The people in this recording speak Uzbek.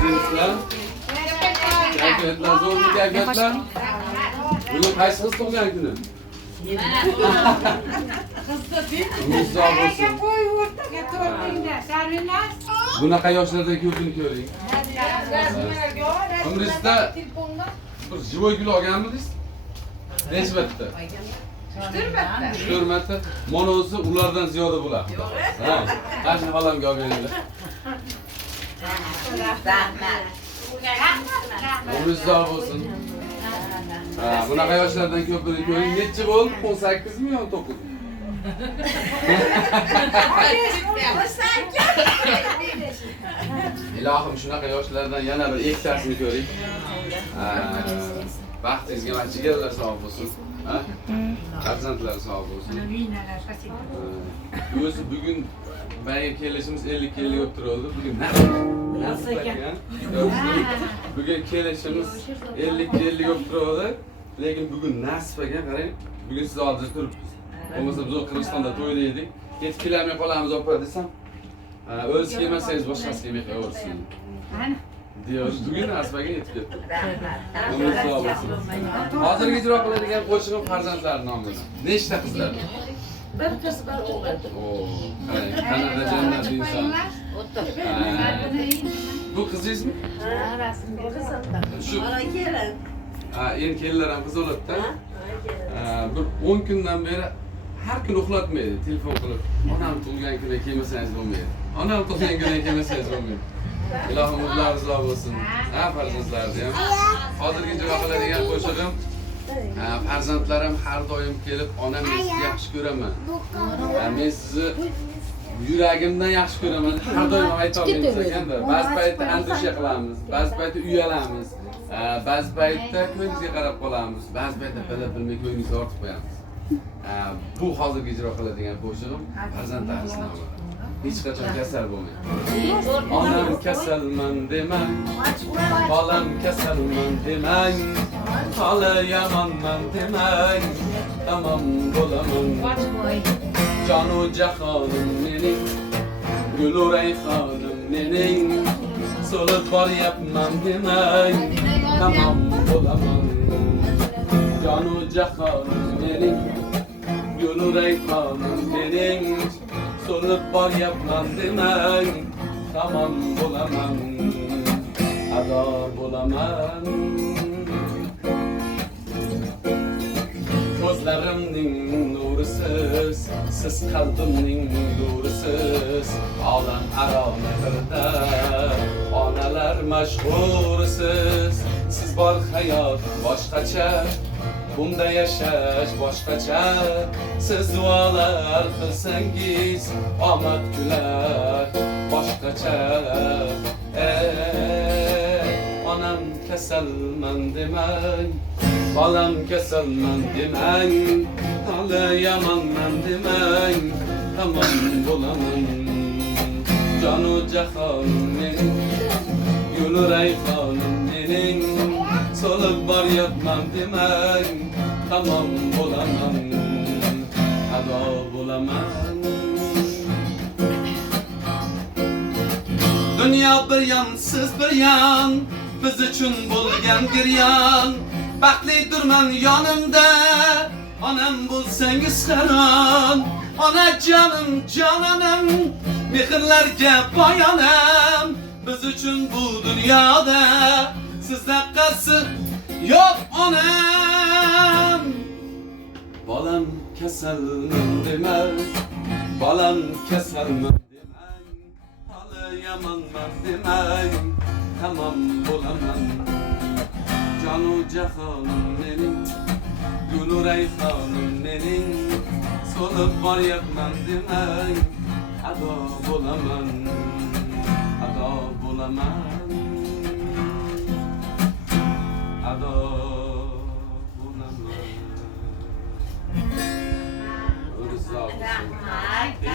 Kayfiyatlar. Kayfiyatlar zo'rmi kayfiyatlar? Bugun qaysi qiz tug'ilgan kuni? Umidvor bo'lsin. Bunaqa yoshlarda ko'pini ko'ring. Umringizda bir jivoy gul olganmidingiz? Necha marta? 4 marta. Mana o'zi ulardan ziyoda bo'ladi. Ha, qancha xolamga olib beringlar. Rahmat. Umidvor bo'lsin. Ha, bunaqa yoshlardan ko'pini ko'ring. Necha bo'ldi? 18 mi, 19 mi? Ilohim shunaqa yoshlardan yana bir ikkitasini ko'ring. Baxtingizga mana jigarlar sog' bo'lsin. Ha? Farzandlar sog' bo'lsin. O'zi bugun bayga kelishimiz 50 yillik bo'lib turadi. Bugun bugun kelishimiz 50 yillik bo'lib turadi. Lekin bugun nasib ekan, qarang. Bugun siz hozir turibsiz. Bo'lmasa biz Qirg'izistonda to'yda edik. Yetib kelmay qolamiz opa desam, o'zi kelmasangiz boshqasi kelmay qo'yaversin. Diyor, bugun asbaga yetib ketdi. Hozirgi ijro qiladigan qo'shig'im farzandlar nomidan. Nechta qizlar? Bir qiz, bir o'g'il. Oo, qarang, Kanada jannat inson. Bu qizingizmi? Ha, rasmga qizimda. Shu. Ana kelin. Ha, endi kelinlar ham qiz bo'ladi-da. Bir 10 kundan beri har kun uxlatmaydi, telefon qilib. Onam tug'ilgan kuniga kelmasangiz bo'lmaydi. Onam tug'ilgan kuniga kelmasangiz bo'lmaydi. Ilohim ular rizo bo'lsin. Ha, farzandlarni ham. Hozirgi ijro qiladigan qo'shig'im farzandlarim har doim kelib, onam men sizni yaxshi ko'raman. Men sizni yuragimdan yaxshi ko'raman. Har doim ayta olmaymiz ekanda. Ba'zi paytda andisha qilamiz, ba'zi paytda uyalamiz, ba'zi paytda ko'ngizga qarab qolamiz, ba'zi paytda bilib bilmay ko'ngizga ortib qo'yamiz. Bu hozirgi ijro qiladigan qo'shig'im farzandlarni sinovi. Hech qachon kasal bo'lmaydi. Onam kasalman demang, bolam kasalman demang, hali yomonman demang, tamom bo'laman. Jonu jahonim mening, gulu rayhonim mening, so'lib boryapman demang, tamom bo'laman. Jonu jahonim mening, gulu rayhonim mening, so'lib boryapman demang, tamom bo'laman, ado bo'laman. Ko'zlarimning nurisiz, siz qalbimning nurisiz, olam aro mehrda onalar mashhursiz. Siz bor hayot boshqacha, bunda yashash boshqacha. Siz duolar qilsangiz omad kular boshqacha. Onam kasalman demang, bolam kasalman demang, hali yomonman demang, tamom bo'laman. Jonu jahonim mening, guli rayhonim mening, so'lib boryapman demang, tamom bo'laman, ado bo'laman. Dunyo bir yon, siz bir yon, biz uchun bo'lgan giryon. Baxtlidirman yonimda, onam bo'lsangiz haron. Onajonim, jonanim, mehrlarga poyonam. Biz uchun bu dunyoda sizdan qarshi yo'q onam. Bolam kasalman demang, bolam kasalman demang, hali yomonman demang, tamom bo'laman. Jonu jahonim mening, gulu rayhonim mening, so'lib boryapman demang, ado bo'laman, ado bo'laman.